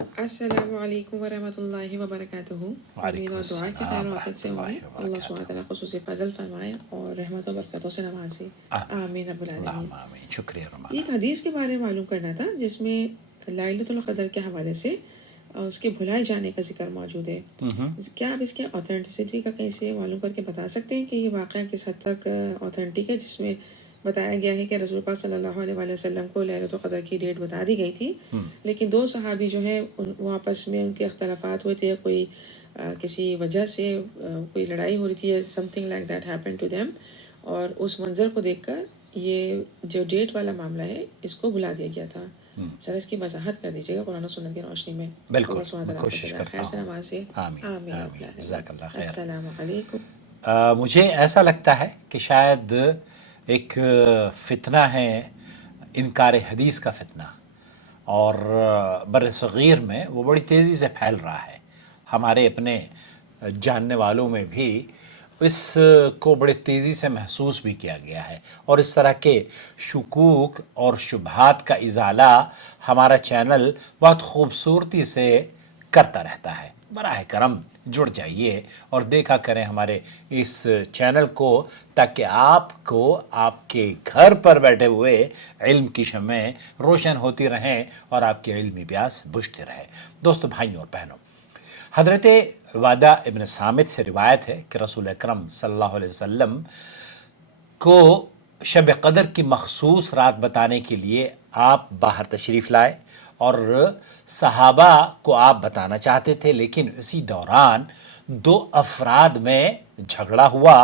السلام علیکم ورحمۃ اللہ وبرکاتہ۔ امید اور دعا کہ خیر و عافیت سے ہوں گے۔ اللہ سبحانہ تعالیٰ خصوصی فضل فرمائے اور رحمت و برکتوں سے نوازے، آمین رب العالمین۔ شکریہ ایک حدیث کے بارے میں معلوم کرنا تھا جس میں لیلۃ القدر کے حوالے سے اس کے بھلائے جانے کا ذکر موجود ہے۔ کیا آپ اس کے اوتھینٹسٹی کا کہیں سے معلوم کر کے بتا سکتے ہیں کہ یہ واقعہ کس حد تک اوتھینٹک ہے، جس میں بتایا گیا ہے کہ رسول پاک صلی اللہ علیہ وآلہ وسلم کو لیلۃ القدر کی ڈیٹ بتا دی گئی تھی، لیکن دو صحابی جو ہیں وہ آپس میں ان کے اختلافات ہوئے تھے، کوئی کسی وجہ سے کوئی لڑائی ہو رہی تھی، something like that happen to them, اور اس منظر کو دیکھ کر یہ جو ڈیٹ والا معاملہ ہے اس کو بھلا دیا گیا تھا۔ سر اس کی وضاحت کر دیجیے گا قرآن و سنت کی روشنی میں۔ بالکل، اللہ سبحانہ میں تعالیٰ کوشش کرتا خیر سے ہوں۔ نوازے، آمین رب جزاک اللہ العالمین۔ خیر۔ السلام علیکم۔ مجھے ایسا لگتا ہے کہ شاید ایک فتنہ ہے، انکار حدیث کا فتنہ، اور بر صغیر میں وہ بڑی تیزی سے پھیل رہا ہے۔ ہمارے اپنے جاننے والوں میں بھی اس کو بڑے تیزی سے محسوس بھی کیا گیا ہے، اور اس طرح کے شکوک اور شبہات کا ازالہ ہمارا چینل بہت خوبصورتی سے کرتا رہتا ہے۔ براہ کرم جڑ جائیے اور دیکھا کریں ہمارے اس چینل کو، تاکہ آپ کو آپ کے گھر پر بیٹھے ہوئے علم کی شمعیں روشن ہوتی رہیں اور آپ کی علمی پیاس بجھتی رہے۔ دوستو، بھائیوں اور بہنوں، حضرت عبادہ ابن صامت سے روایت ہے کہ رسول اکرم صلی اللہ علیہ وسلم کو شب قدر کی مخصوص رات بتانے کے لیے آپ باہر تشریف لائے، اور صحابہ کو آپ بتانا چاہتے تھے، لیکن اسی دوران دو افراد میں جھگڑا ہوا،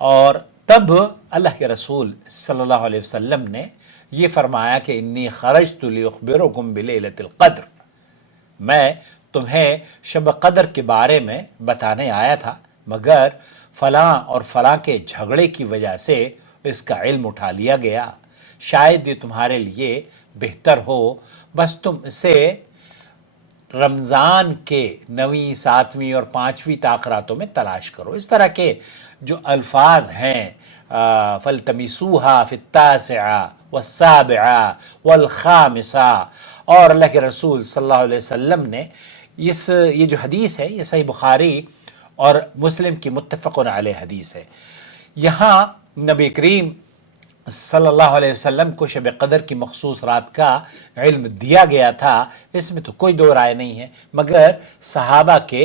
اور تب اللہ کے رسول صلی اللہ علیہ وسلم نے یہ فرمایا کہ انی خرجت لیخبرکم بلیلۃ القدر، میں تمہیں شب قدر کے بارے میں بتانے آیا تھا، مگر فلاں اور فلاں کے جھگڑے کی وجہ سے اس کا علم اٹھا لیا گیا، شاید یہ تمہارے لیے بہتر ہو بس تم اسے رمضان کے 9ویں، 7ویں اور 5ویں تاخراتوں میں تلاش کرو۔ اس طرح کے جو الفاظ ہیں، فَالْتَمِسُوهَا فِي التَّاسِعَةِ وَالسَّابِعَةِ وَالْخَامِسَةِ، اور اللہ کے رسول صلی اللہ علیہ وسلم نے یہ جو حدیث ہے، یہ صحیح بخاری اور مسلم کی متفق علیہ حدیث ہے۔ یہاں نبی کریم صلی اللہ علیہ وسلم کو شب قدر کی مخصوص رات کا علم دیا گیا تھا، اس میں تو کوئی دو رائے نہیں ہے، مگر صحابہ کے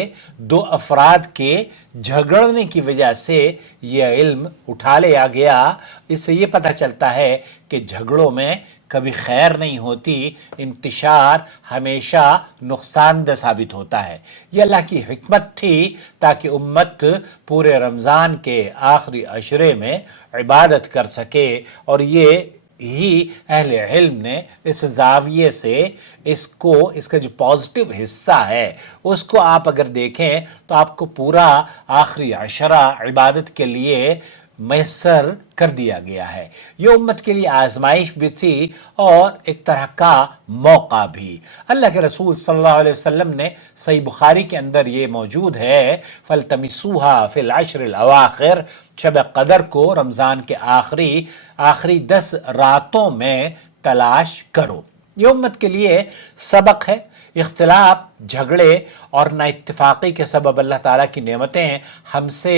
دو افراد کے جھگڑنے کی وجہ سے یہ علم اٹھا لیا گیا۔ اس سے یہ پتہ چلتا ہے کہ جھگڑوں میں کبھی خیر نہیں ہوتی، انتشار ہمیشہ نقصان دہ ثابت ہوتا ہے۔ یہ اللہ کی حکمت تھی تاکہ امت پورے رمضان کے آخری عشرے میں عبادت کر سکے، اور یہ ہی اہل علم نے اس زاویے سے اس کا جو پازیٹیو حصہ ہے اس کو آپ اگر دیکھیں تو آپ کو پورا آخری عشرہ عبادت کے لیے میسر کر دیا گیا ہے۔ یہ امت کے لیے آزمائش بھی تھی اور ایک طرح کا موقع بھی۔ اللہ کے رسول صلی اللہ علیہ وسلم نے صحیح بخاری کے اندر یہ موجود ہے، فَالْتَمِسُوهَا فِي الْعَشْرِ الْأَوَاخِرِ، شب قدر کو رمضان کے آخری 10 راتوں میں تلاش کرو۔ یہ امت کے لیے سبق ہے۔ اختلاف، جھگڑے اور نا اتفاقی کے سبب اللہ تعالیٰ کی نعمتیں ہم سے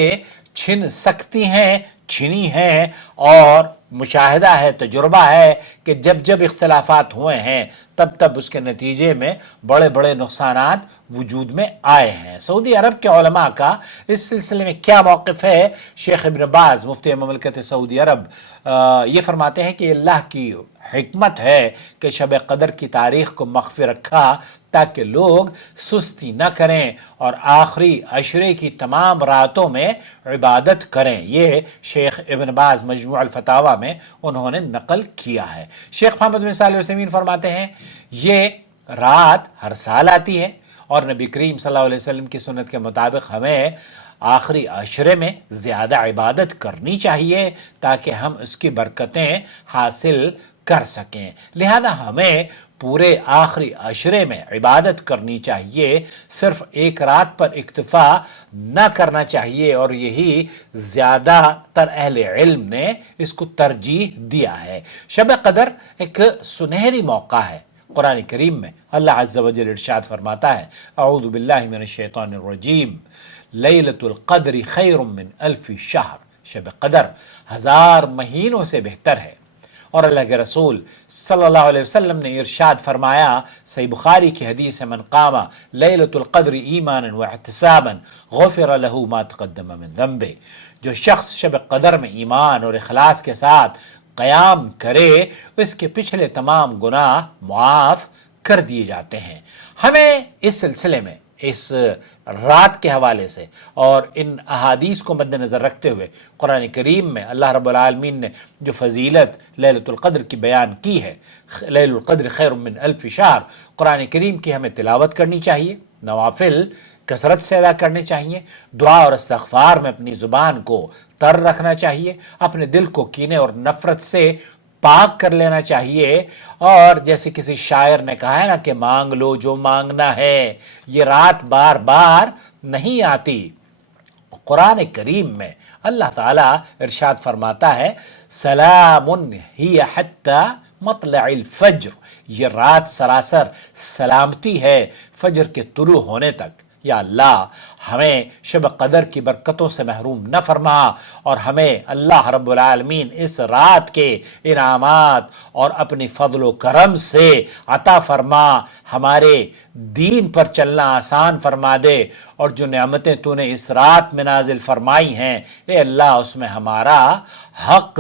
چھن سکتی ہیں، چھنی ہیں، اور مشاہدہ ہے، تجربہ ہے کہ جب اختلافات ہوئے ہیں تب اس کے نتیجے میں بڑے بڑے نقصانات وجود میں آئے ہیں۔ سعودی عرب کے علماء کا اس سلسلے میں کیا موقف ہے؟ شیخ ابن باز مفتی مملکت سعودی عرب یہ فرماتے ہیں کہ اللہ کی حکمت ہے کہ شب قدر کی تاریخ کو مخفی رکھا تاکہ لوگ سستی نہ کریں اور آخری عشرے کی تمام راتوں میں عبادت کریں۔ یہ شیخ ابن باز مجموع الفتاوی میں انہوں نے نقل کیا ہے۔ شیخ محمد بن صالح العثیمین فرماتے ہیں یہ رات ہر سال آتی ہے، اور نبی کریم صلی اللہ علیہ وسلم کی سنت کے مطابق ہمیں آخری عشرے میں زیادہ عبادت کرنی چاہیے تاکہ ہم اس کی برکتیں حاصل کر سکیں۔ لہذا ہمیں پورے آخری عشرے میں عبادت کرنی چاہیے، صرف ایک رات پر اکتفا نہ کرنا چاہیے، اور یہی زیادہ تر اہل علم نے اس کو ترجیح دیا ہے۔ شب قدر ایک سنہری موقع ہے، قرآن کریم میں اللہ عز و جل ارشاد فرماتا ہے، اعوذ باللہ من الشیطان الرجیم، لیلۃ القدر خیر من الف شہر، شب قدر 1000 مہینوں سے بہتر ہے۔ اور اللہ کے رسول صلی اللہ علیہ وسلم نے ارشاد فرمایا، صحیح بخاری کی حدیث ہے، من قام لیلۃ القدر ایمانا واحتسابا غفر له ما تقدم من ذنبه، جو شخص شب قدر میں ایمان اور اخلاص کے ساتھ قیام کرے اس کے پچھلے تمام گناہ معاف کر دیے جاتے ہیں۔ ہمیں اس سلسلے میں اس رات کے حوالے سے اور ان احادیث کو مد نظر رکھتے ہوئے قرآن کریم میں اللہ رب العالمین نے جو فضیلت لیلۃ القدر کی بیان کی ہے، لیلۃ القدر خیر من الف شہر، قرآن کریم کی ہمیں تلاوت کرنی چاہیے، نوافل کثرت سے ادا کرنے چاہیے، دعا اور استغفار میں اپنی زبان کو تر رکھنا چاہیے، اپنے دل کو کینے اور نفرت سے پاک کر لینا چاہیے، اور جیسے کسی شاعر نے کہا ہے نا کہ مانگ لو جو مانگنا ہے، یہ رات بار بار نہیں آتی۔ قرآن کریم میں اللہ تعالیٰ ارشاد فرماتا ہے، سلام ہی حتی مطلع الفجر، یہ رات سراسر سلامتی ہے فجر کے طلوع ہونے تک۔ یا اللہ ہمیں شب قدر کی برکتوں سے محروم نہ فرما، اور ہمیں اللہ رب العالمین اس رات کے انعامات اور اپنی فضل و کرم سے عطا فرما، ہمارے دین پر چلنا آسان فرما دے، اور جو نعمتیں تو نے اس رات میں نازل فرمائی ہیں اے اللہ اس میں ہمارا حق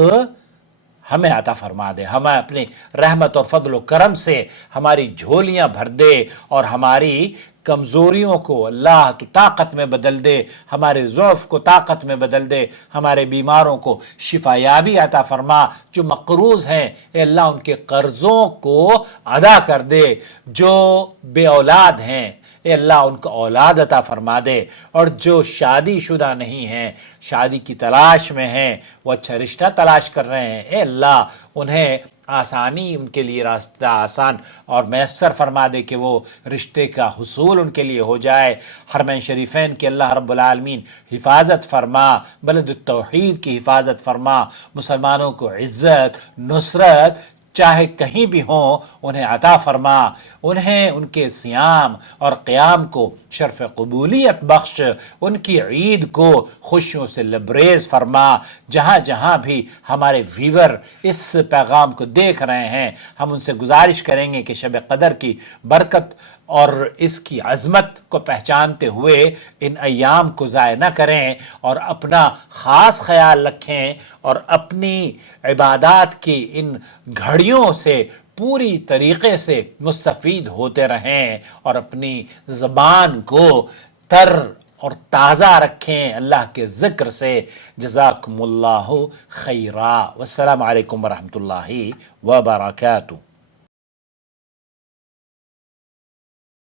ہمیں عطا فرما دے، ہمیں اپنی رحمت اور فضل و کرم سے ہماری جھولیاں بھر دے، اور ہماری کمزوریوں کو اللہ تو طاقت میں بدل دے، ہمارے ضعف کو طاقت میں بدل دے، ہمارے بیماروں کو شفا یابی عطا فرما، جو مقروض ہیں اے اللہ ان کے قرضوں کو ادا کر دے، جو بے اولاد ہیں اے اللہ ان کو اولاد عطا فرما دے، اور جو شادی شدہ نہیں ہیں، شادی کی تلاش میں ہیں، وہ اچھا رشتہ تلاش کر رہے ہیں، اے اللہ انہیں آسانی، ان کے لیے راستہ آسان اور میسر فرما دے کہ وہ رشتے کا حصول ان کے لیے ہو جائے۔ حرمین شریفین کی اللہ رب العالمین حفاظت فرما، بلد التوحید کی حفاظت فرما، مسلمانوں کو عزت نصرت چاہے کہیں بھی ہوں انہیں عطا فرما، انہیں ان کے صیام اور قیام کو شرف قبولیت بخش، ان کی عید کو خوشیوں سے لبریز فرما۔ جہاں جہاں بھی ہمارے ویور اس پیغام کو دیکھ رہے ہیں، ہم ان سے گزارش کریں گے کہ شب قدر کی برکت اور اس کی عظمت کو پہچانتے ہوئے ان ایام کو ضائع نہ کریں، اور اپنا خاص خیال رکھیں، اور اپنی عبادات کی ان گھڑیوں سے پوری طریقے سے مستفید ہوتے رہیں، اور اپنی زبان کو تر اور تازہ رکھیں اللہ کے ذکر سے۔ جزاکم اللہ خیرا، والسلام علیکم ورحمۃ اللہ وبرکاتہ۔